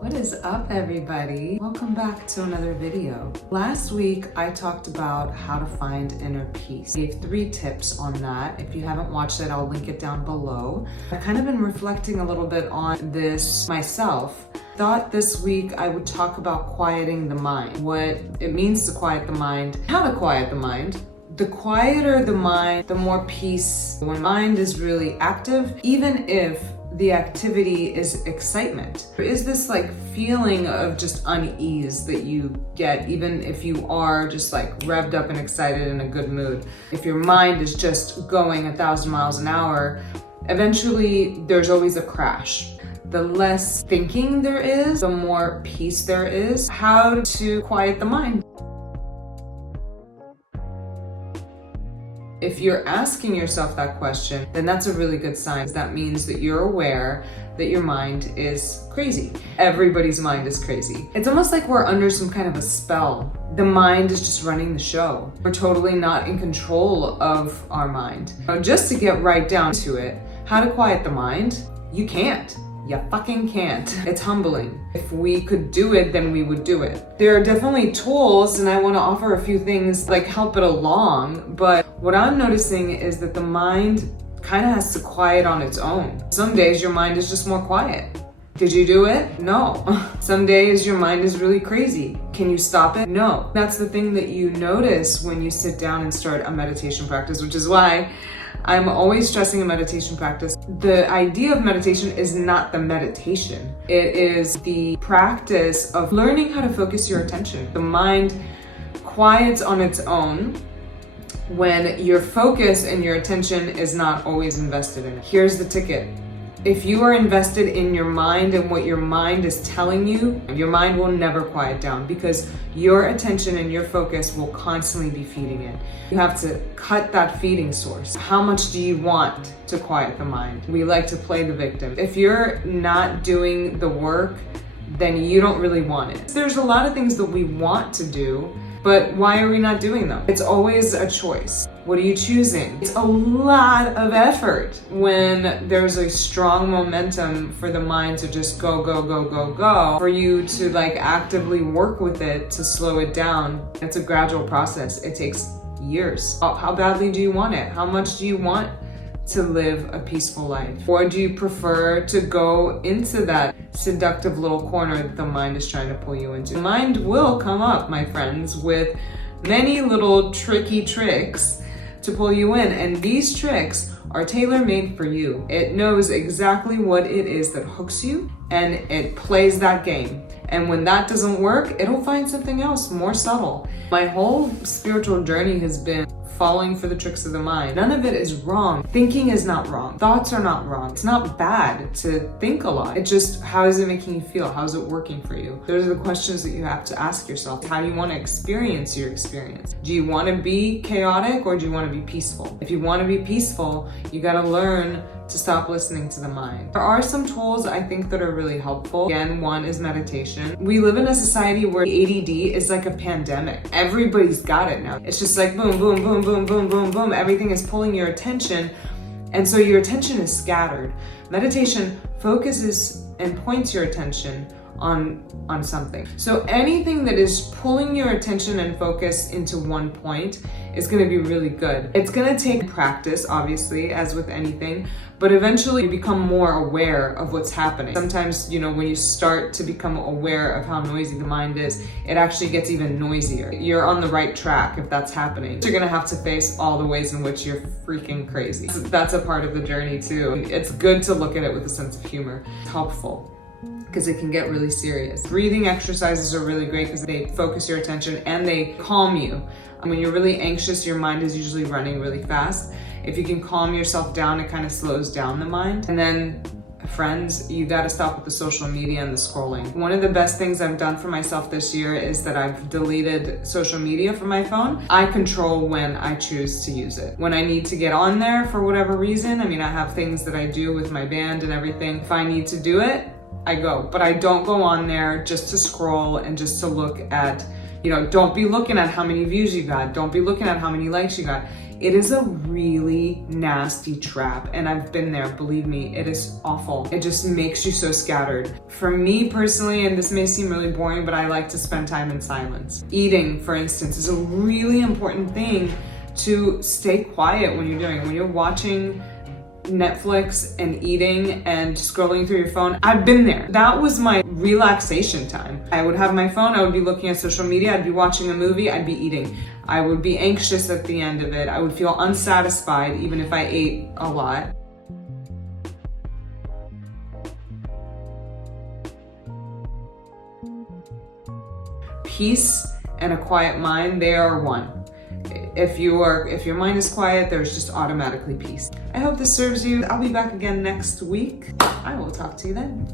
What is up, everybody? Welcome back to another video. Last week, I talked about how to find inner peace. I gave 3 tips on that. If you haven't watched it, I'll link it down below. I've kind of been reflecting a little bit on this myself. Thought this week I would talk about quieting the mind, what it means to quiet the mind, how to quiet the mind. The quieter the mind, the more peace. When mind is really active, even if the activity is excitement, there is this feeling of just unease that you get even if you are just revved up and excited in a good mood. If your mind is just going 1,000 miles an hour, eventually there's always a crash. The less thinking there is, the more peace there is. How to quiet the mind? If you're asking yourself that question, then that's a really good sign. That means that you're aware that your mind is crazy. Everybody's mind is crazy. It's almost like we're under some kind of a spell. The mind is just running the show. We're totally not in control of our mind. Now, just to get right down to it, how to quiet the mind? You can't. You fucking can't. It's humbling. If we could do it, then we would do it. There are definitely tools, and I want to offer a few things help it along, but what I'm noticing is that the mind kind of has to quiet on its own. Some days your mind is just more quiet. Did you do it? No. Some days your mind is really crazy. Can you stop it? No. That's the thing that you notice when you sit down and start a meditation practice, which is why I'm always stressing a meditation practice. The idea of meditation is not the meditation. It is the practice of learning how to focus your attention. The mind quiets on its own when your focus and your attention is not always invested in it. Here's the ticket. If you are invested in your mind and what your mind is telling you, your mind will never quiet down because your attention and your focus will constantly be feeding it. You have to cut that feeding source. How much do you want to quiet the mind? We like to play the victim. If you're not doing the work, then you don't really want it. There's a lot of things that we want to do, but why are we not doing them? It's always a choice. What are you choosing? It's a lot of effort when there's a strong momentum for the mind to just go, go, go, go, go. For you to actively work with it to slow it down. It's a gradual process. It takes years. How badly do you want it? How much do you want to live a peaceful life? Or do you prefer to go into that seductive little corner that the mind is trying to pull you into? The mind will come up, my friends, with many little tricky tricks to pull you in, and these tricks are tailor-made for you. It knows exactly what it is that hooks you, and it plays that game. And when that doesn't work, it'll find something else more subtle. My whole spiritual journey has been falling for the tricks of the mind. None of it is wrong. Thinking is not wrong. Thoughts are not wrong. It's not bad to think a lot. It's just, how is it making you feel? How's it working for you? Those are the questions that you have to ask yourself. How do you want to experience your experience? Do you want to be chaotic or do you want to be peaceful? If you want to be peaceful, you got to learn to stop listening to the mind. There are some tools I think that are really helpful. Again, one is meditation. We live in a society where ADD is like a pandemic. Everybody's got it now. It's just boom, boom, boom, boom, boom, boom, boom. Everything is pulling your attention. And so your attention is scattered. Meditation focuses and points your attention on something. So anything that is pulling your attention and focus into one point is going to be really good. It's going to take practice, obviously, as with anything, but eventually you become more aware of what's happening. Sometimes, when you start to become aware of how noisy the mind is, it actually gets even noisier. You're on the right track if that's happening. You're going to have to face all the ways in which you're freaking crazy. That's a part of the journey too. It's good to look at it with a sense of humor. It's helpful, because it can get really serious. Breathing exercises are really great because they focus your attention and they calm you. When you're really anxious, your mind is usually running really fast. If you can calm yourself down, it kind of slows down the mind. And then, friends, you got to stop with the social media and the scrolling. One of the best things I've done for myself this year is that I've deleted social media from my phone. I control when I choose to use it. When I need to get on there for whatever reason, I have things that I do with my band and everything. If I need to do it, I go. But I don't go on there just to scroll and just to look at, don't be looking at how many views you got. Don't be looking at how many likes you got. It is a really nasty trap, and I've been there, believe me, it is awful. It just makes you so scattered. For me personally, and this may seem really boring, but I like to spend time in silence. Eating, for instance, is a really important thing to stay quiet when you're doing. When you're watching Netflix and eating and scrolling through your phone, I've been there. That was my relaxation time. I would have my phone, I would be looking at social media, I'd be watching a movie, I'd be eating. I would be anxious at the end of it. I would feel unsatisfied even if I ate a lot. Peace and a quiet mind, they are one. If your mind is quiet, there's just automatically peace. I hope this serves you. I'll be back again next week. I will talk to you then.